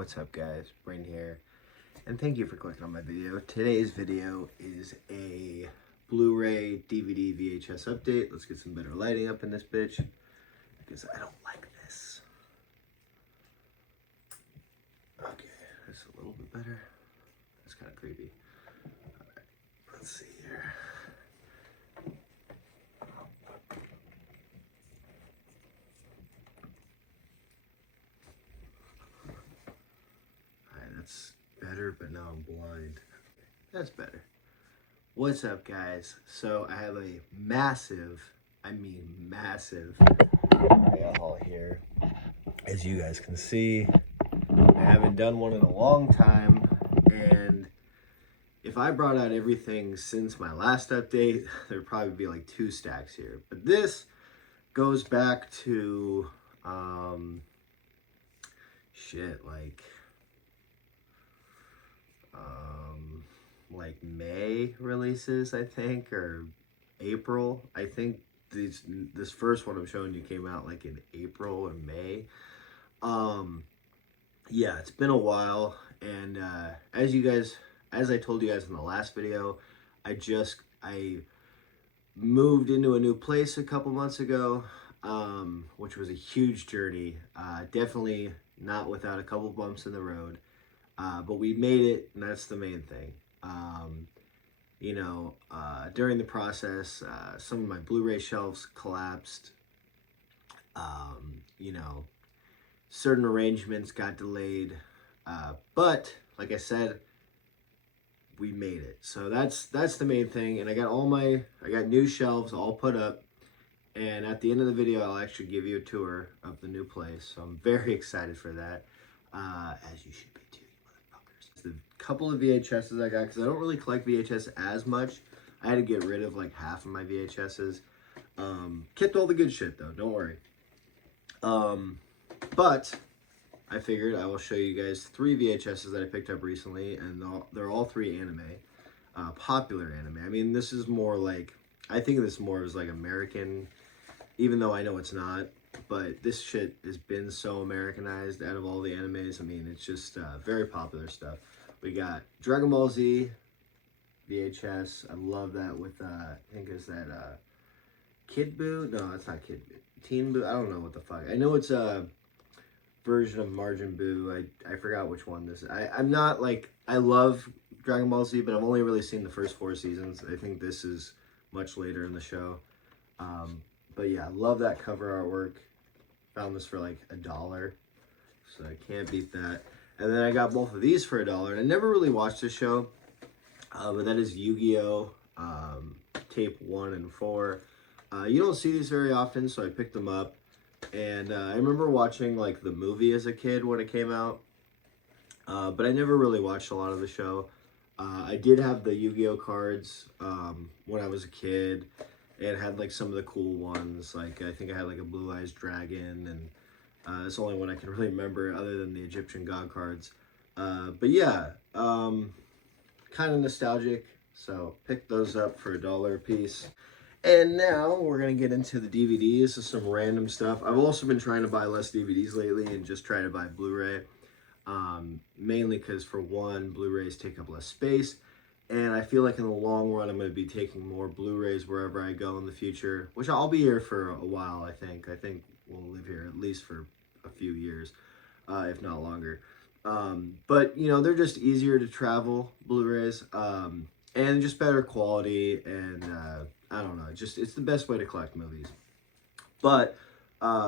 What's up guys, Brain here, and thank you for clicking on my video. Today's video is a Blu-ray, DVD, VHS update. Let's get some better lighting up in this bitch, because I don't like this. Okay, that's a little bit better. That's kind of creepy. Alright, let's see here. That's better, but now I'm blind. That's better. What's up, guys? So I have a massive Blu-ray haul here. As you guys can see, I haven't done one in a long time, and if I brought out everything since my last update, there'd probably be like 2 stacks here. But this goes back to like May releases, I think, or April. I think this first one I'm showing you came out like in April or May. Yeah, it's been a while, and as I told you guys in the last video, I moved into a new place a couple months ago, which was a huge journey. Definitely not without a couple bumps in the road, but we made it, and that's the main thing. During the process, some of my Blu-ray shelves collapsed. Certain arrangements got delayed, but like I said, we made it. So that's the main thing. And I got new shelves all put up, and at the end of the video I'll actually give you a tour of the new place. So I'm very excited for that, as you should be too, you motherfuckers. The couple of VHSs I got, because I don't really collect VHS as much. I had to get rid of like half of my VHSs. Kept all the good shit though, don't worry. But I figured I will show you guys 3 VHSs that I picked up recently, and they're all 3 anime, popular anime. I mean, this is more like, I think of this more as like American, even though I know it's not, but this shit has been so Americanized out of all the animes. I mean, it's just very popular stuff. We got Dragon Ball Z VHS. I love that with, I think is that Kid Buu? No, it's not Kid Buu. Teen Buu? I don't know what the fuck. I know it's a version of Majin Buu. I forgot which one this is. I'm not like, I love Dragon Ball Z, but I've only really seen the first 4 seasons. I think this is much later in the show. But yeah, I love that cover artwork. Found this for like $1, so I can't beat that. And then I got both of these for $1. And I never really watched this show, but that is Yu-Gi-Oh! Tape 1 and 4. You don't see these very often, so I picked them up. And I remember watching like the movie as a kid when it came out, but I never really watched a lot of the show. I did have the Yu-Gi-Oh! Cards when I was a kid, and had like some of the cool ones. Like I think I had like a Blue Eyes Dragon, and that's the only one I can really remember other than the Egyptian God cards. But yeah, kind of nostalgic, so picked those up for $1 a piece. And now we're going to get into the DVDs. This is some random stuff. I've also been trying to buy less DVDs lately and just try to buy Blu-ray. Mainly because, for one, Blu-rays take up less space. And I feel like in the long run, I'm going to be taking more Blu-rays wherever I go in the future. Which I'll be here for a while, I think. I think we'll live here at least for a few years, if not longer. But, you know, they're just easier to travel, Blu-rays. And just better quality, and I don't know, it's the best way to collect movies. But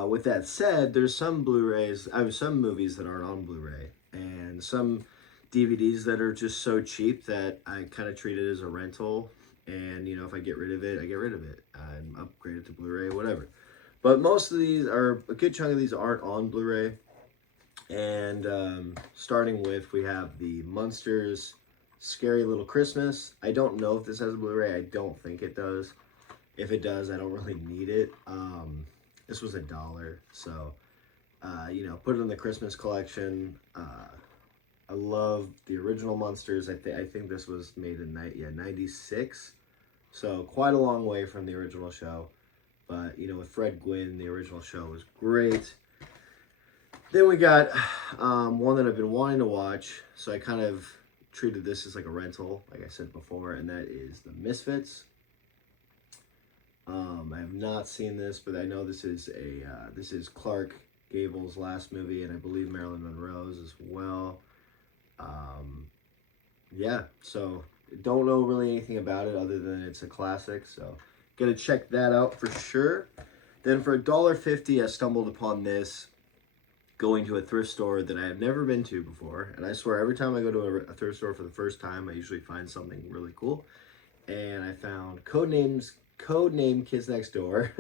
with that said, there's some Blu-rays, some movies that aren't on Blu-ray, and some DVDs that are just so cheap that I kind of treat it as a rental. And, you know, if I get rid of it, I get rid of it and upgrade it to Blu-ray, whatever. But most of these are, a good chunk of these aren't on Blu-ray. And starting with, we have the Munsters Scary Little Christmas. I don't know if this has a Blu-ray. I don't think it does. If it does, I don't really need it. This was $1, so you know, put it in the Christmas collection. I love the original Munsters. I think this was made in 96, so quite a long way from the original show. But you know, with Fred Gwynn, the original show was great. Then we got one that I've been wanting to watch, so I kind of treated this as like a rental, like I said before, and that is The Misfits. I have not seen this, but I know this is Clark Gable's last movie, and I believe Marilyn Monroe's as well. Yeah, so don't know really anything about it other than it's a classic, so gonna check that out for sure. Then for $1.50, I stumbled upon this going to a thrift store that I have never been to before, and I swear every time I go to a thrift store for the first time, I usually find something really cool. And I found Codename Kids Next Door.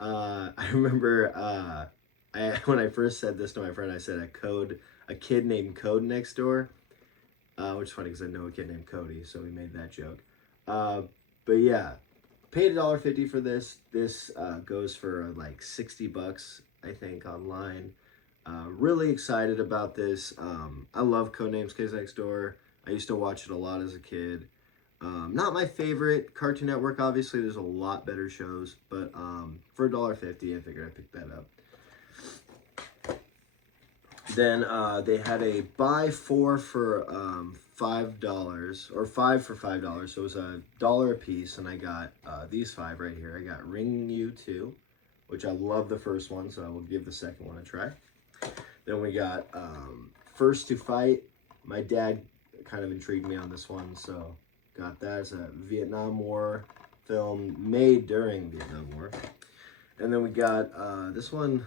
I remember when I first said this to my friend, I said a kid named Code Next Door, which is funny because I know a kid named Cody, so we made that joke. But yeah, paid $1.50 for this. This goes for like $60, I think, online. Really excited about this. I love Codenames Kids Next Door. I used to watch it a lot as a kid. Not my favorite Cartoon Network, obviously. There's a lot better shows, but for $1.50, I figured I'd pick that up. Then they had a buy four for $5, or 5 for $5, so it was $1 a piece, and I got these 5 right here. I got Ring You 2, which I love the first one, so I will give the second one a try. Then we got First to Fight. My dad kind of intrigued me on this one, so got that. As a Vietnam War film made during Vietnam War. And then we got this one,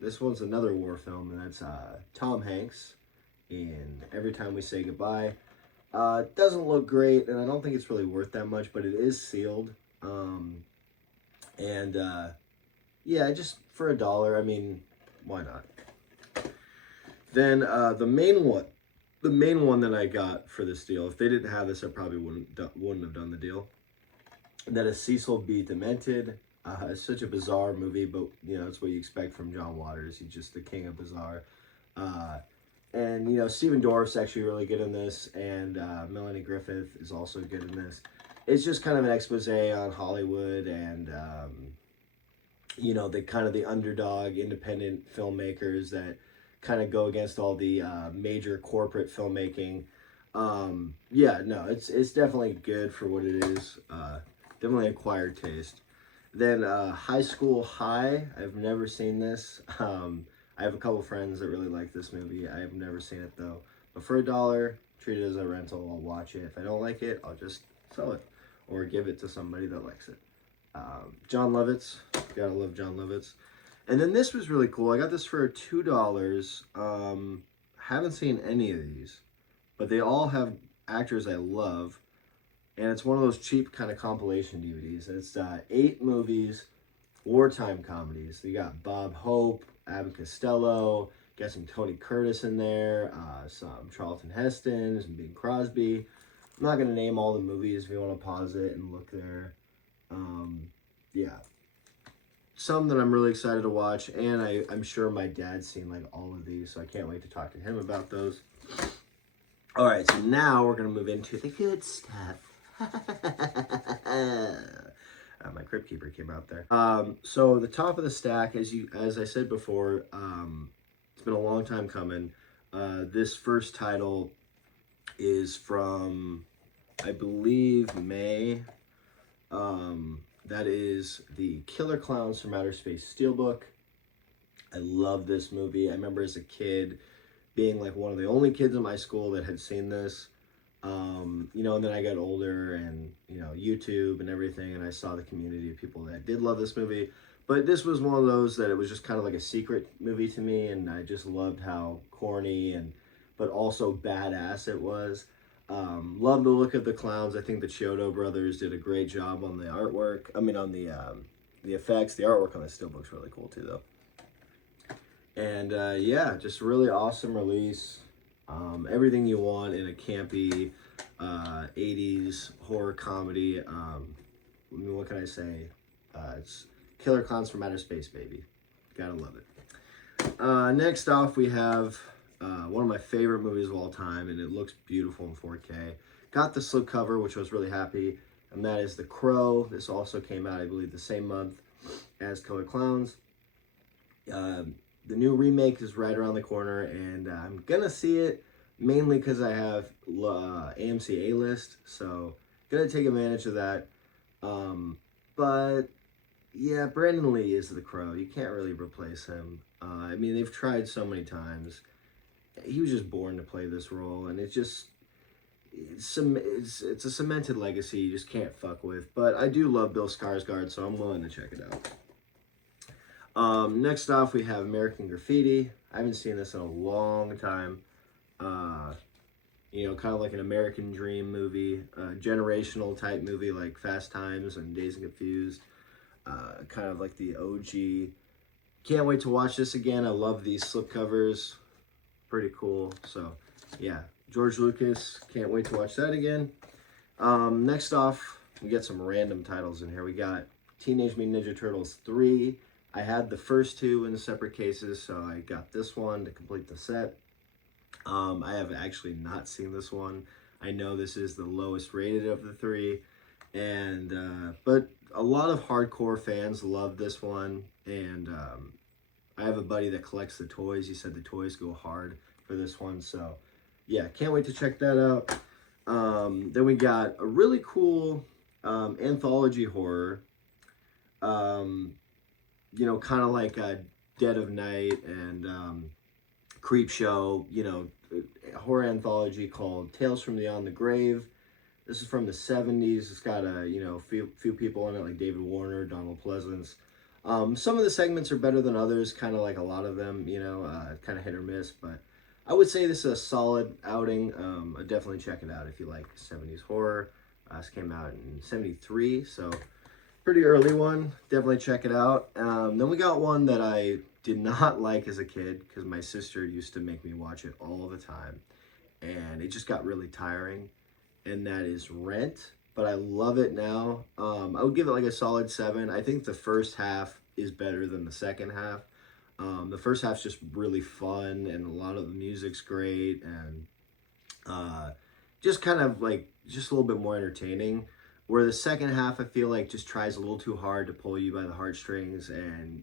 this one's another war film, and that's Tom Hanks in Every Time We Say Goodbye. It doesn't look great, and I don't think it's really worth that much, but it is sealed. Yeah, just for $1, I mean, why not? Then the main one that I got for this deal, if they didn't have this, I probably wouldn't have done the deal. That is Cecil B. Demented. It's such a bizarre movie, but you know, it's what you expect from John Waters. He's just the king of bizarre. And you know, Stephen Dorff's actually really good in this, and Melanie Griffith is also good in this. It's just kind of an expose on Hollywood and you know, the kind of the underdog independent filmmakers that kind of go against all the major corporate filmmaking. Yeah, no, it's definitely good for what it is. Definitely acquired taste. Then High School High. I've never seen this. I have a couple friends that really like this movie. I have never seen it though. But for $1, treat it as a rental. I'll watch it. If I don't like it, I'll just sell it or give it to somebody that likes it. John Lovitz. Gotta love John Lovitz. And then this was really cool. I got this for $2. Haven't seen any of these, but they all have actors I love. And it's one of those cheap kind of compilation DVDs. And it's 8 movies, wartime comedies. You got Bob Hope, Abbott Costello, got some Tony Curtis in there, some Charlton Heston, some Bing Crosby. I'm not going to name all the movies if you want to pause it and look there. Yeah. Some that I'm really excited to watch, and I'm sure my dad's seen like all of these, so I can't wait to talk to him about those. All right, so now we're going to move into the good stuff. My Crypt Keeper came out there. So the top of the stack, as I said before, it's been a long time coming. This first title is from, I believe, May. That is the Killer Clowns from Outer Space Steelbook. I love this movie. I remember as a kid being like one of the only kids in my school that had seen this. You know, and then I got older and, you know, YouTube and everything, and I saw the community of people that did love this movie. But this was one of those that it was just kind of like a secret movie to me, and I just loved how corny but also badass it was. Love the look of the clowns. I think the Chiodo brothers did a great job on the artwork. I mean, on the effects. The artwork on the steelbook's really cool too, though. And yeah, just really awesome release. Everything you want in a campy 80s horror comedy. I mean, what can I say? It's Killer Clowns from Outer Space, baby. Gotta love it. Next off, we have one of my favorite movies of all time, and it looks beautiful in 4K. Got the slipcover, which I was really happy, and that is The Crow. This also came out, I believe, the same month as Killer Clowns. the new remake is right around the corner, and I'm gonna see it mainly because I have AMC A-list, so gonna take advantage of that. But yeah, Brandon Lee is the Crow. You can't really replace him. I mean, they've tried so many times. He was just born to play this role, and it's a cemented legacy you just can't fuck with. But I do love Bill Skarsgård, so I'm willing to check it out. Next off, we have American Graffiti. I haven't seen this in a long time. Kind of like an American Dream movie, generational type movie like Fast Times and Dazed and Confused. Kind of like the OG. Can't wait to watch this again. I love these slipcovers. Pretty cool. So, yeah. George Lucas. Can't wait to watch that again. Next off, we get some random titles in here. We got Teenage Mutant Ninja Turtles 3. I had the first two in separate cases, so I got this one to complete the set. I have actually not seen this one. I know this is the lowest rated of the three, and but a lot of hardcore fans love this one, and I have a buddy that collects the toys. He said the toys go hard for this one, so yeah, can't wait to check that out. Then we got a really cool anthology horror. Kind of like a Dead of Night and Creep Show, horror anthology called Tales from Beyond the Grave. This is from the 70s. It's got a, few people in it like David Warner, Donald Pleasance. Some of the segments are better than others, kind of like a lot of them, kind of hit or miss, but I would say this is a solid outing. I'd definitely check it out if you like 70s horror. This came out in 73, so pretty early one. Definitely check it out. Then we got one that I did not like as a kid because my sister used to make me watch it all the time, and it just got really tiring, and that is Rent. But I love it now. I would give it like a solid 7. I think the first half is better than the second half. The first half's just really fun, and a lot of the music's great, and just kind of like just a little bit more entertaining. Where the second half, I feel like, just tries a little too hard to pull you by the heartstrings, and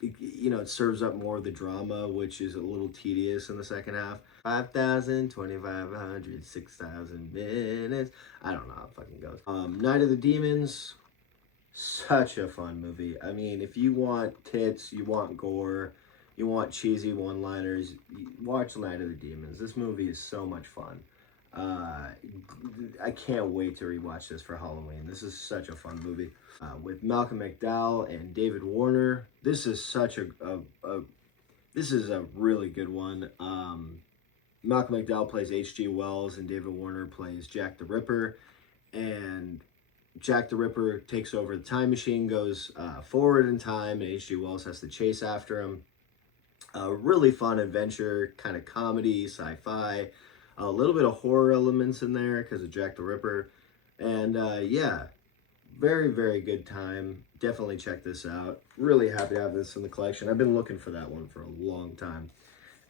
it serves up more of the drama, which is a little tedious in the second half. 5,000, 2,500, 6,000 minutes. I don't know how it fucking goes. Night of the Demons, such a fun movie. I mean, if you want tits, you want gore, you want cheesy one-liners, watch Night of the Demons. This movie is so much fun. I can't wait to rewatch this for Halloween. This is such a fun movie. With Malcolm McDowell and David Warner. This is such this is a really good one. Malcolm McDowell plays H.G. Wells and David Warner plays Jack the Ripper. And Jack the Ripper takes over the time machine, goes forward in time, and H.G. Wells has to chase after him. A really fun adventure, kind of comedy, sci-fi. A little bit of horror elements in there because of Jack the Ripper. And yeah, very, very good time. Definitely check this out. Really happy to have this in the collection. I've been looking for that one for a long time.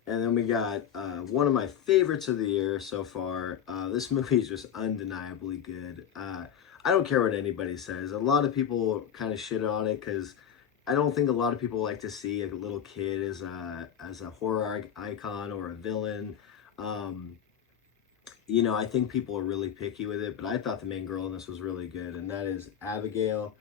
And then we got one of my favorites of the year so far. This movie is just undeniably good. I don't care what anybody says. A lot of people kind of shit on it because I don't think a lot of people like to see a little kid as a horror icon or a villain. I think people are really picky with it, but I thought the main girl in this was really good, and that is Abigail.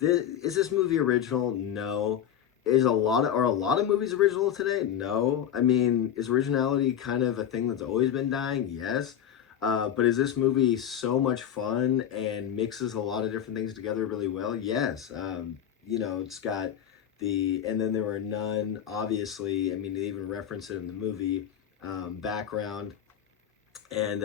Is this movie original? No. Are a lot of movies original today? No. I mean, is originality kind of a thing that's always been dying? Yes. But is this movie so much fun and mixes a lot of different things together really well? Yes. It's got and then there were none, obviously. I mean, they even reference it in the movie background. And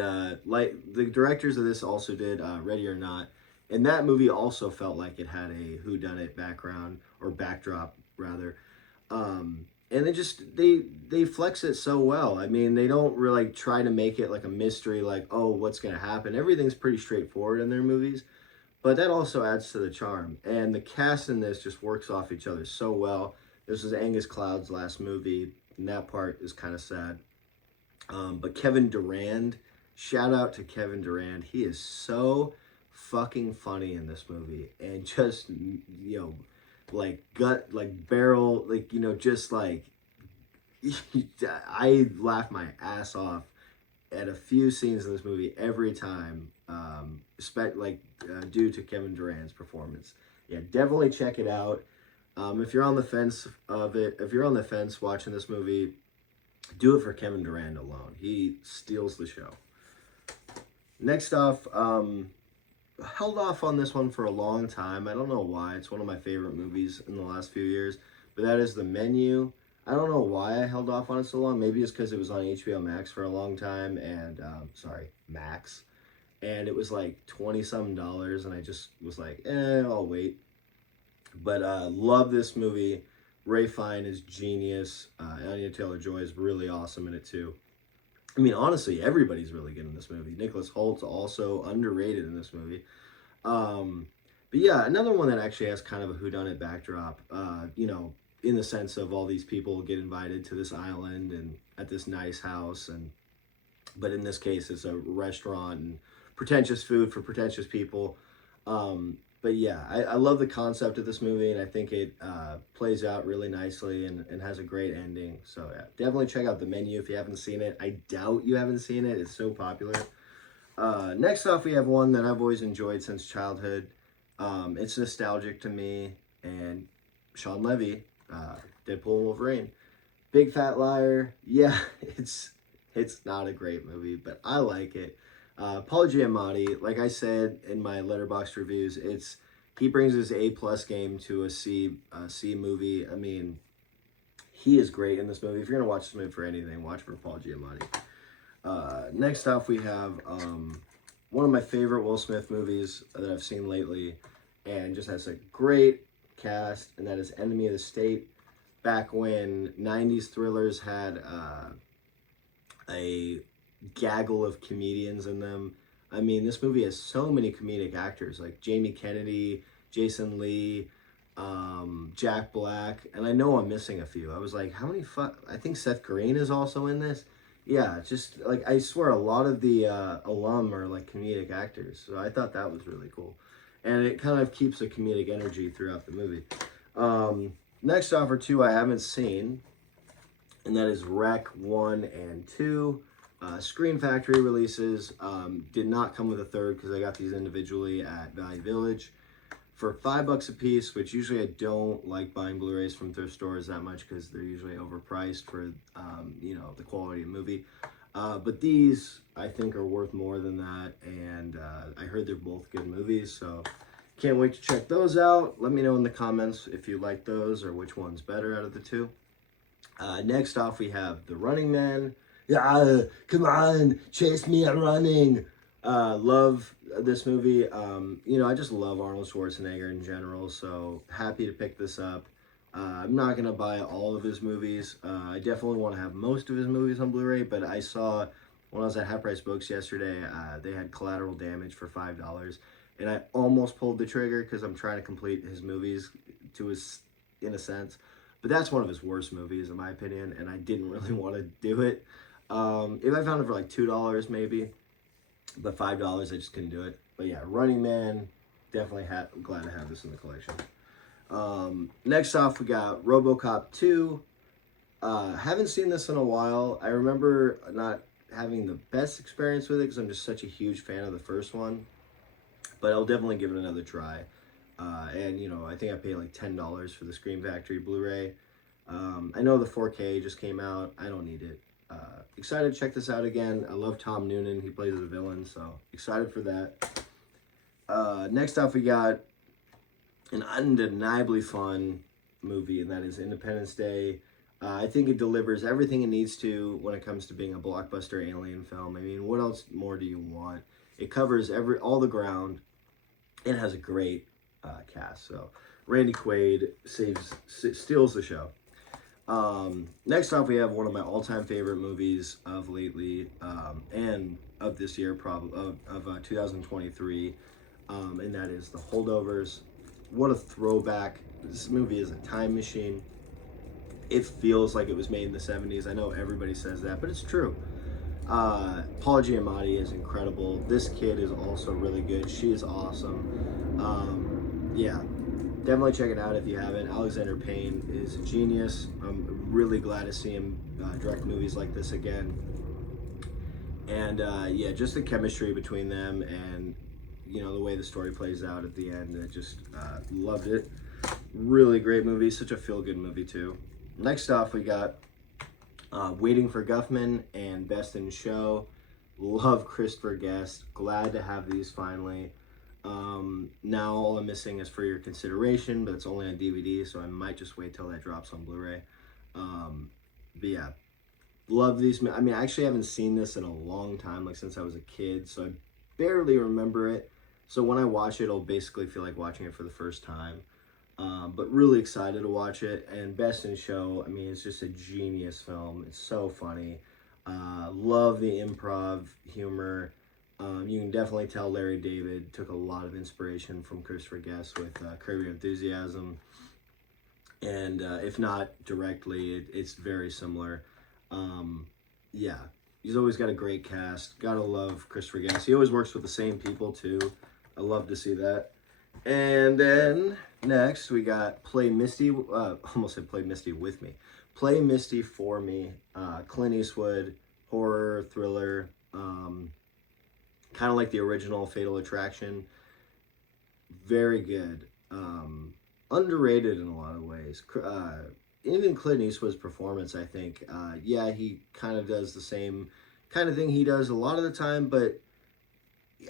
like the directors of this also did Ready or Not, and that movie also felt like it had a whodunit background or backdrop rather, and they flex it so well. I mean, they don't really try to make it like a mystery, like, oh, what's gonna happen. Everything's pretty straightforward in their movies, but that also adds to the charm. And the cast in this just works off each other so well. This was Angus Cloud's last movie, and that part is kind of sad. But Kevin Durand, shout out to Kevin Durand. He is so fucking funny in this movie, and just like gut, like barrel, like, you know, just like I laugh my ass off at a few scenes in this movie every time, due to Kevin Durant's performance. Yeah, definitely check it out. If you're on the fence of it, if you're on the fence watching this movie, do it for Kevin Durant alone. He steals the show. Next off, held off on this one for a long time. I don't know why. It's one of my favorite movies in the last few years, but that is The Menu. I don't know why I held off on it so long. Maybe it's because it was on HBO Max for a long time, and Max, and it was like $20-something, and I just was like, I'll wait. But love this movie. Ray Fiennes is genius. Anya Taylor-Joy is really awesome in it too. I mean, honestly, everybody's really good in this movie. Nicholas Holt's also underrated in this movie. But yeah, another one that actually has kind of a whodunit backdrop. You know, in the sense of all these people get invited to this island and at this nice house, but in this case it's a restaurant and pretentious food for pretentious people. But yeah, I love the concept of this movie, and I think it plays out really nicely and has a great ending. So yeah, definitely check out The Menu if you haven't seen it. I doubt you haven't seen it. It's so popular. Next off, we have one that I've always enjoyed since childhood. It's nostalgic to me, and Sean Levy, Deadpool and Wolverine. Big Fat Liar. Yeah, it's not a great movie, but I like it. Paul Giamatti, like I said in my Letterboxd reviews, he brings his A+ game to a C movie. I mean, he is great in this movie. If you're gonna watch this movie for anything, watch for Paul Giamatti. Next off, we have one of my favorite Will Smith movies that I've seen lately, and just has a great cast, and that is Enemy of the State. Back when 90s thrillers had a gaggle of comedians in them. I mean, this movie has so many comedic actors like Jamie Kennedy, Jason Lee, Jack Black, and I know I'm missing a few. I was like, how many I think Seth Green is also in this. Yeah, just like, I swear a lot of the alum are like comedic actors. So I thought that was really cool. And it kind of keeps a comedic energy throughout the movie. Next off are two I haven't seen, and that is Rec 1 and 2. Screen Factory releases. Did not come with a third because I got these individually at Value Village for $5 a piece, which usually I don't like buying Blu-rays from thrift stores that much because they're usually overpriced for you know, the quality of the movie. But these I think are worth more than that, and I heard they're both good movies, so can't wait to check those out. Let me know in the comments if you like those or which one's better out of the two. Next off, we have The Running Man. Yeah, come on, chase me, I'm running. Love this movie. You know, I just love Arnold Schwarzenegger in general, so happy to pick this up. I'm not going to buy all of his movies. I definitely want to have most of his movies on Blu-ray, but I saw, when I was at Half Price Books yesterday, they had Collateral Damage for $5, and I almost pulled the trigger because I'm trying to complete his movies in a sense. But that's one of his worst movies, in my opinion, and I didn't really want to do it. If I found it for like $2 maybe, but $5 I just couldn't do it. But yeah, Running Man, definitely glad to have this in the collection. Next off, we got RoboCop 2. Haven't seen this in a while. I remember not having the best experience with it because I'm just such a huge fan of the first one. But I'll definitely give it another try. And, you know, I think I paid like $10 for the Screen Factory Blu-ray. I know the 4K just came out. I don't need it. Excited to check this out again. I love Tom Noonan. He plays the villain, so excited for that. Next off, we got an undeniably fun movie, and that is Independence Day. I think it delivers everything it needs to when it comes to being a blockbuster alien film. I mean, what else more do you want? It covers all the ground. It has a great cast. So Randy Quaid steals the show. Next off, we have one of my all-time favorite movies of lately, and of this year, probably of 2023, and that is The Holdovers. What a throwback! This movie is a time machine. It feels like it was made in the 70s. I know everybody says that, but it's true. Paul Giamatti is incredible. This kid is also really good. She is awesome. Yeah, definitely check it out if you haven't. Alexander Payne is a genius. I'm really glad to see him direct movies like this again. And yeah, just the chemistry between them, and the way the story plays out at the end, I just loved it. Really great movie, such a feel-good movie too. Next off, we got Waiting for Guffman and Best in Show. Love Christopher Guest. Glad to have these finally. Now all I'm missing is For Your Consideration, but it's only on DVD, so I might just wait till that drops on Blu-ray. But yeah, love these. I mean, I actually haven't seen this in a long time, like since I was a kid, so I barely remember it. So when I watch it, it'll basically feel like watching it for the first time. But really excited to watch it. And Best in Show, I mean, it's just a genius film. It's so funny. Love the improv humor. You can definitely tell Larry David took a lot of inspiration from Christopher Guest with Curb Your Enthusiasm. And if not directly, it's very similar. Yeah, he's always got a great cast. Gotta love Christopher Guest. He always works with the same people too. I love to see that. And then next we got Play Misty. Almost said Play Misty with Me. Play Misty for Me. Clint Eastwood horror thriller. Kind of like the original Fatal Attraction. Very good. Underrated in a lot of ways. Even Clint Eastwood's performance, I think, yeah, he kind of does the same kind of thing he does a lot of the time, but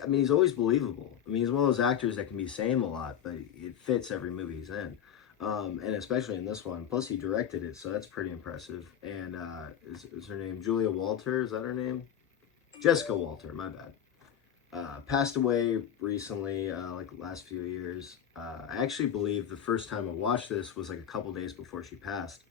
I mean, he's always believable. I mean, he's one of those actors that can be saying a lot, but it fits every movie he's in. And especially in this one. Plus, he directed it, so that's pretty impressive. And is her name Julia Walter? Is that her name? Jessica Walter, my bad. Passed away recently, like the last few years. I actually believe the first time I watched this was like a couple days before she passed.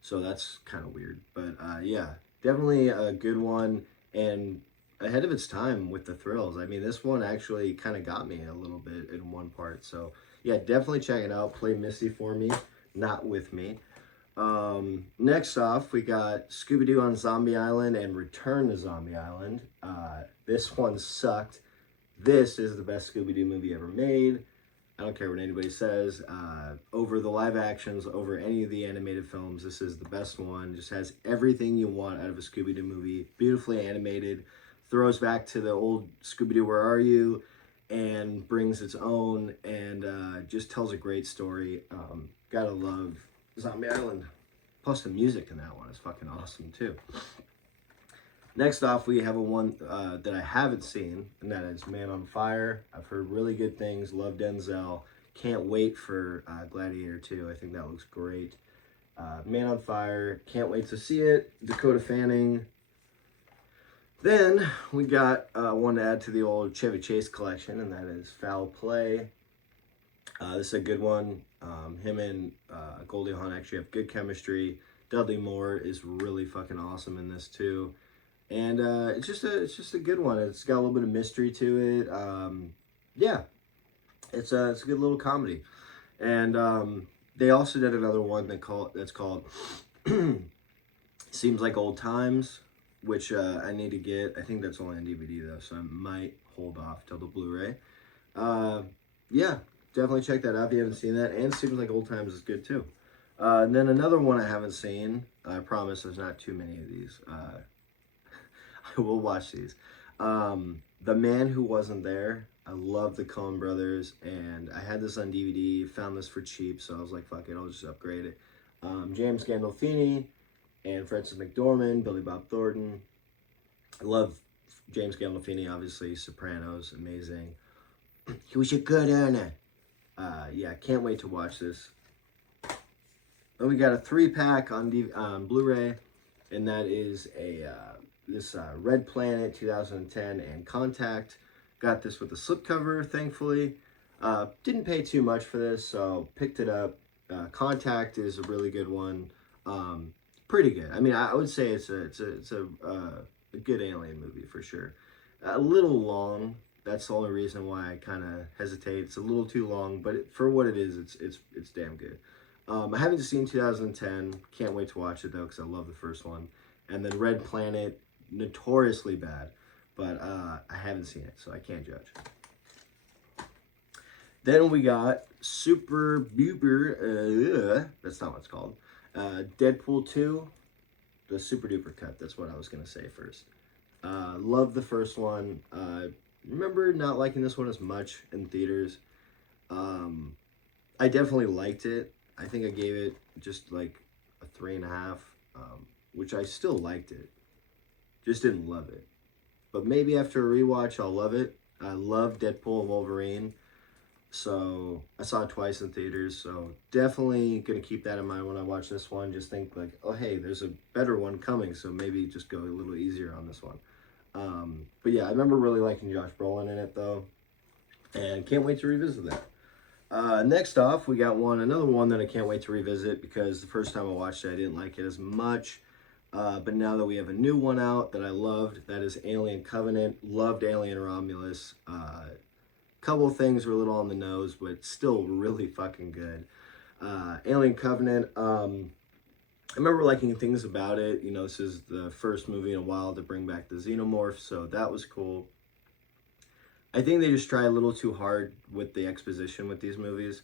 So that's kind of weird. But yeah, definitely a good one and ahead of its time with the thrills. I mean, this one actually kind of got me a little bit in one part. So yeah, definitely check it out. Play Misty for Me, not with me. Next off, we got Scooby-Doo on Zombie Island and Return to Zombie Island. This one sucked. This is the best Scooby-Doo movie ever made. I don't care what anybody says. Over the live actions, over any of the animated films, this is the best one. Just has everything you want out of a Scooby-Doo movie. Beautifully animated. Throws back to the old Scooby-Doo, Where Are You? And brings its own and just tells a great story. Gotta love Zombie Island. Plus the music in that one is fucking awesome too. Next off, we have a one that I haven't seen, and that is Man on Fire. I've heard really good things. Love Denzel. Can't wait for Gladiator 2. I think that looks great. Man on Fire. Can't wait to see it. Dakota Fanning. Then we got one to add to the old Chevy Chase collection, and that is Foul Play. This is a good one. Him and Goldie Hawn actually have good chemistry. Dudley Moore is really fucking awesome in this too. And it's just a good one. It's got a little bit of mystery to it. Yeah, it's a good little comedy. And they also did another one that's called Seems Like Old Times, which I need to get. I think that's only on DVD though, so I might hold off till the Blu-ray. Yeah, definitely check that out if you haven't seen that. And Seems Like Old Times is good too. And then another one I haven't seen. I promise there's not too many of these. I will watch these. The Man Who Wasn't There. I love the Coen brothers, and I had this on DVD. Found this for cheap, so I was like, "Fuck it, I'll just upgrade it." James Gandolfini and Frances McDormand, Billy Bob Thornton. I love James Gandolfini, obviously. Sopranos, amazing. He was a good earner. Yeah, can't wait to watch this. Then we got a 3-pack on Blu-ray, and that is this Red Planet 2010 and Contact. Got this with a slipcover, thankfully. Didn't pay too much for this, so picked it up. Contact is a really good one. Pretty good. I mean, I would say it's a good alien movie for sure. A little long. That's the only reason why I kind of hesitate. It's a little too long, but for what it is, it's damn good. I haven't seen 2010. Can't wait to watch it though, because I love the first one. And then Red Planet, notoriously bad, but I haven't seen it, so I can't judge. Then we got Super Duper, that's not what it's called, Deadpool 2, the Super Duper cut, that's what I was going to say first. Love the first one. Remember not liking this one as much in theaters. I definitely liked it. I think I gave it just like a 3.5, which I still liked it. Just didn't love it. But maybe after a rewatch, I'll love it. I love Deadpool and Wolverine. So I saw it twice in theaters. So definitely going to keep that in mind when I watch this one. Just think like, oh, hey, there's a better one coming. So maybe just go a little easier on this one. But yeah, I remember really liking Josh Brolin in it though. And can't wait to revisit that. Next off, we got another one that I can't wait to revisit because the first time I watched it, I didn't like it as much. But now that we have a new one out that I loved, that is Alien Covenant. Loved Alien Romulus. Couple of things were a little on the nose, but still really fucking good. Alien Covenant, I remember liking things about it. You know, this is the first movie in a while to bring back the Xenomorph, so that was cool. I think they just try a little too hard with the exposition with these movies,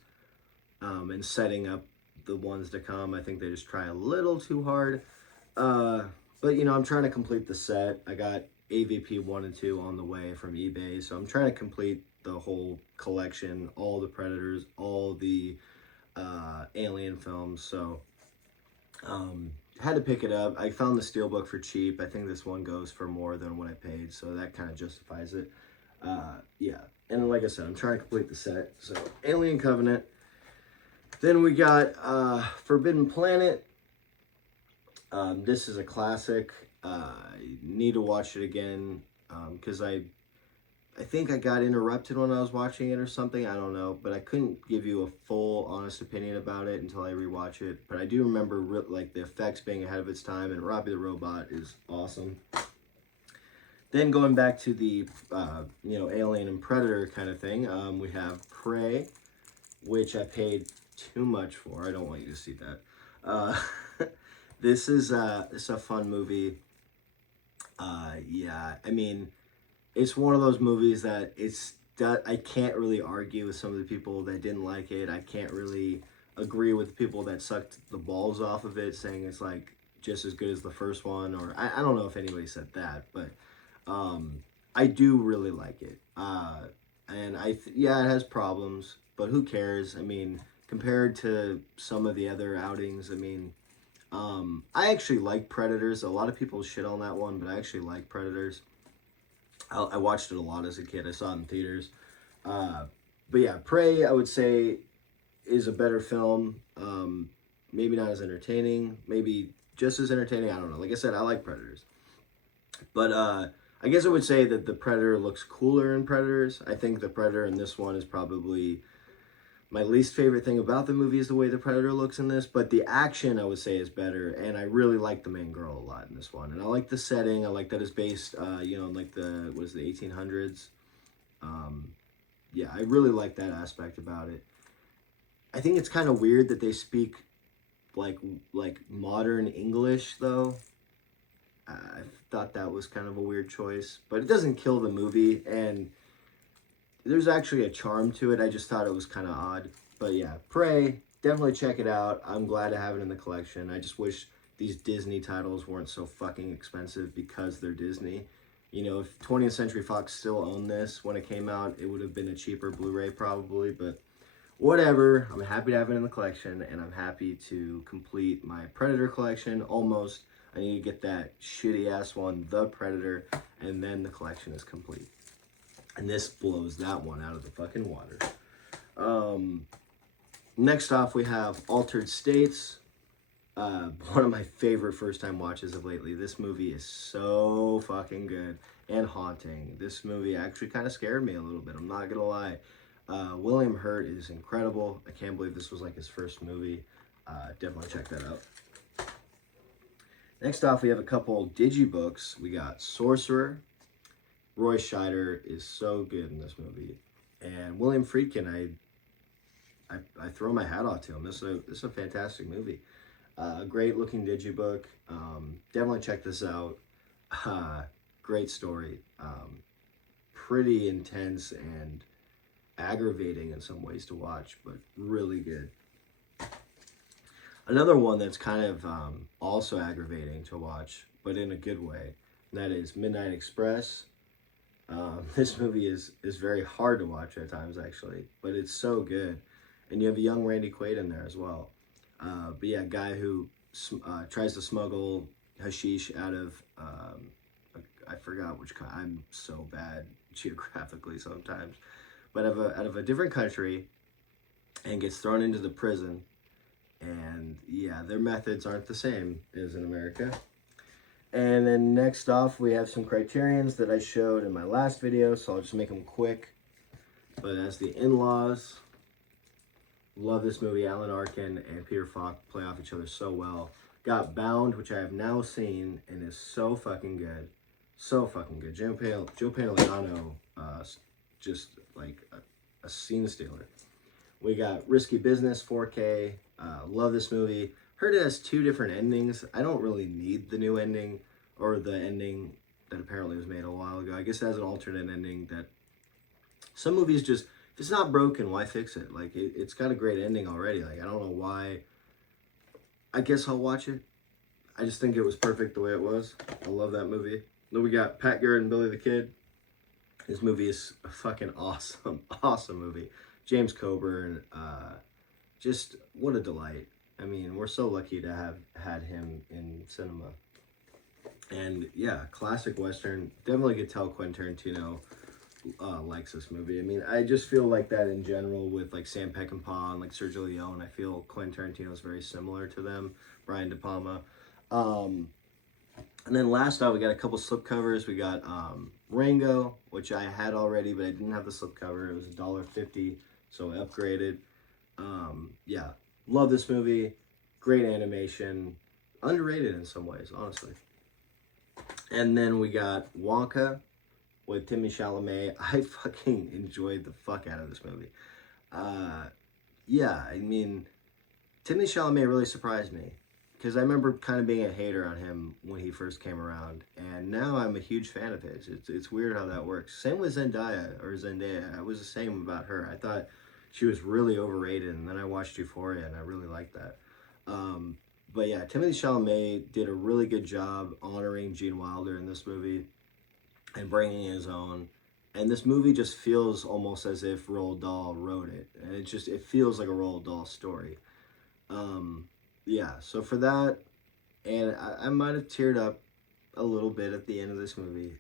and setting up the ones to come. I think they just try a little too hard. But, you know, I'm trying to complete the set. I got AVP 1 and 2 on the way from eBay, so I'm trying to complete the whole collection, all the Predators, all the Alien films, so had to pick it up. I found the Steelbook for cheap. I think this one goes for more than what I paid, so that kind of justifies it. Yeah, and like I said, I'm trying to complete the set, so Alien Covenant. Then we got Forbidden Planet. This is a classic. I need to watch it again because I think I got interrupted when I was watching it or something. I don't know, but I couldn't give you a full, honest opinion about it until I rewatch it. But I do remember like the effects being ahead of its time, and Robbie the Robot is awesome. Then going back to the you know, Alien and Predator kind of thing, we have Prey, which I paid too much for. I don't want you to see that. This is it's a fun movie. Yeah, I mean, it's one of those movies that I can't really argue with some of the people that didn't like it. I can't really agree with the people that sucked the balls off of it, saying it's like just as good as the first one, or I don't know if anybody said that, but I do really like it. And yeah, it has problems, but who cares? I mean, compared to some of the other outings, I mean, I actually like Predators. A lot of people shit on that one, but I actually like Predators. I watched it a lot as a kid. I saw it in theaters. But yeah, Prey, I would say, is a better film. Maybe not as entertaining. Maybe just as entertaining. I don't know. Like I said, I like Predators. But I guess I would say that the Predator looks cooler in Predators. I think the Predator in this one is probably my least favorite thing about the movie is the way the Predator looks in this, but the action, I would say, is better, and I really like the main girl a lot in this one. And I like the setting. I like that it's based, you know, like the 1800s? Yeah, I really like that aspect about it. I think it's kind of weird that they speak like modern English, though. I thought that was kind of a weird choice, but it doesn't kill the movie, and there's actually a charm to it. I just thought it was kind of odd. But yeah, Prey, definitely check it out. I'm glad to have it in the collection. I just wish these Disney titles weren't so fucking expensive because they're Disney. You know, if 20th Century Fox still owned this when it came out, it would have been a cheaper Blu-ray probably, but whatever. I'm happy to have it in the collection, and I'm happy to complete my Predator collection. Almost. I need to get that shitty-ass one, The Predator, and then the collection is complete. And this blows that one out of the fucking water. Next off, we have Altered States. One of my favorite first-time watches of lately. This movie is so fucking good and haunting. This movie actually kind of scared me a little bit. I'm not going to lie. William Hurt is incredible. I can't believe this was like his first movie. Definitely check that out. Next off, we have a couple digibooks. We got Sorcerer. Roy Scheider is so good in this movie. And William Friedkin, I throw my hat off to him. This is a fantastic movie. Great looking digibook. Definitely check this out. Great story. Pretty intense and aggravating in some ways to watch, but really good. Another one that's kind of also aggravating to watch, but in a good way, and that is Midnight Express. This movie is very hard to watch at times, actually, but it's so good. And you have a young Randy Quaid in there as well. But yeah, a guy who tries to smuggle hashish out of, I forgot which kind. I'm so bad geographically sometimes. But out of a different country, and gets thrown into the prison. And yeah, their methods aren't the same as in America. And then next off, we have some criterions that I showed in my last video, so I'll just make them quick. But as the In-Laws, love this movie. Alan Arkin and Peter Falk play off each other so well. Got Bound, which I have now seen, and is so fucking good. So fucking good. Joe Pantoliano, just like a scene stealer. We got Risky Business, 4K. Love this movie. Heard it has 2 different endings. I don't really need the new ending, or the ending that apparently was made a while ago. I guess it has an alternate ending that some movies just, if it's not broken, why fix it? Like, it's got a great ending already. Like, I don't know why. I guess I'll watch it. I just think it was perfect the way it was. I love that movie. Then we got Pat Garrett and Billy the Kid. This movie is a fucking awesome, awesome movie. James Coburn, just what a delight. I mean, we're so lucky to have had him in cinema. And yeah, classic Western. Definitely could tell Quentin Tarantino likes this movie. I mean, I just feel like that in general with like Sam Peckinpah and like Sergio Leone. I feel Quentin Tarantino is very similar to them. Brian De Palma. And then last off, we got a couple slipcovers. We got Rango, which I had already, but I didn't have the slipcover. It was $1.50, so I upgraded. Yeah, love this movie. Great animation. Underrated in some ways, honestly. And then we got Wonka with Timothée Chalamet. I fucking enjoyed the fuck out of this movie. Yeah, I mean, Timothée Chalamet really surprised me. Because I remember kind of being a hater on him when he first came around. And now I'm a huge fan of his. It's weird how that works. Same with Zendaya. I was the same about her. I thought she was really overrated. And then I watched Euphoria and I really liked that. But yeah, Timothée Chalamet did a really good job honoring Gene Wilder in this movie. And bringing his own. And this movie just feels almost as if Roald Dahl wrote it. And it feels like a Roald Dahl story. Yeah, so for that, and I might have teared up a little bit at the end of this movie.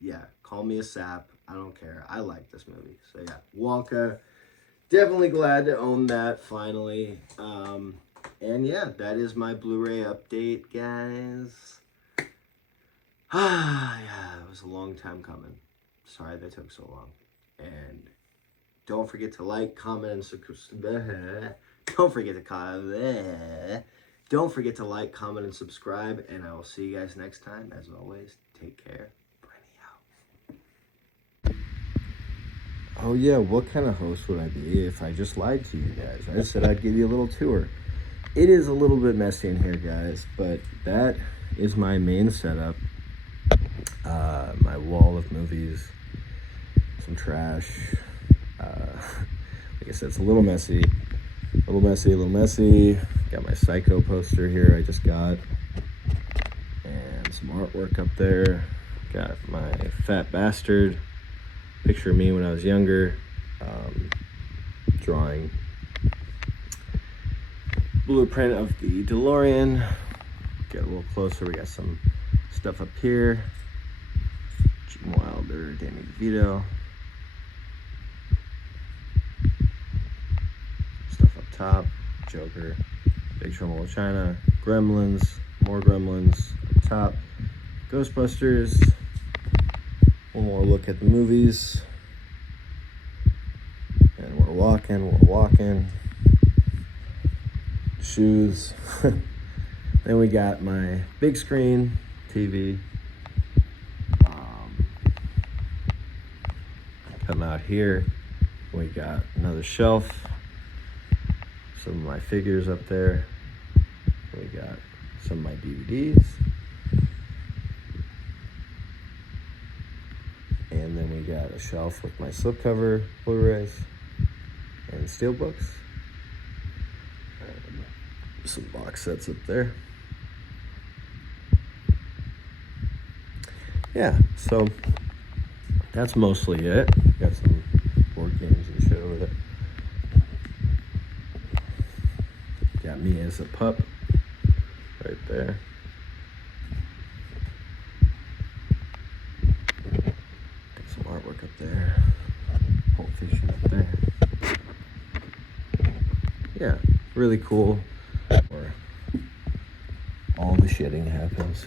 Yeah, call me a sap. I don't care. I like this movie. So yeah, Wonka. Definitely glad to own that finally. And yeah, that is my Blu-ray update, guys. Yeah, it was a long time coming. Sorry that took so long. And don't forget to like, comment, and subscribe. Don't forget to like, comment, and subscribe, and I will see you guys next time. As always, take care. Brenny out. Oh yeah, what kind of host would I be if I just lied to you guys? I said I'd give you a little tour. It is a little bit messy in here, guys, but that is my main setup. My wall of movies, some trash. Like I said, it's a little messy. A little messy. Got my Psycho poster here I just got. And some artwork up there. Got my Fat Bastard. Picture of me when I was younger. Drawing. Blueprint of the DeLorean. Get a little closer. We got some stuff up here. Gene Wilder, Danny DeVito. Top, Joker, Big Trouble in China, Gremlins, more Gremlins, top, Ghostbusters, one more look at the movies, and we're walking, shoes, then we got my big screen TV, come out here, we got another shelf, some of my figures up there. We got some of my DVDs. And then we got a shelf with my slipcover Blu-rays and steelbooks. Some box sets up there. Yeah, so that's mostly it. Got some board games and shit over there. Got me as a pup right there. Got some artwork up there. Pulp Fiction up there. Yeah, really cool. Where all the shitting happens.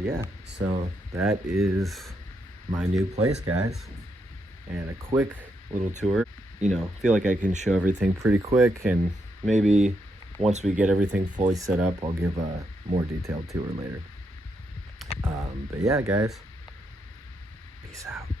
Yeah, so that is my new place, guys, and a quick little tour. You know, feel like I can show everything pretty quick, and maybe once we get everything fully set up, I'll give a more detailed tour later. But yeah, guys, peace out.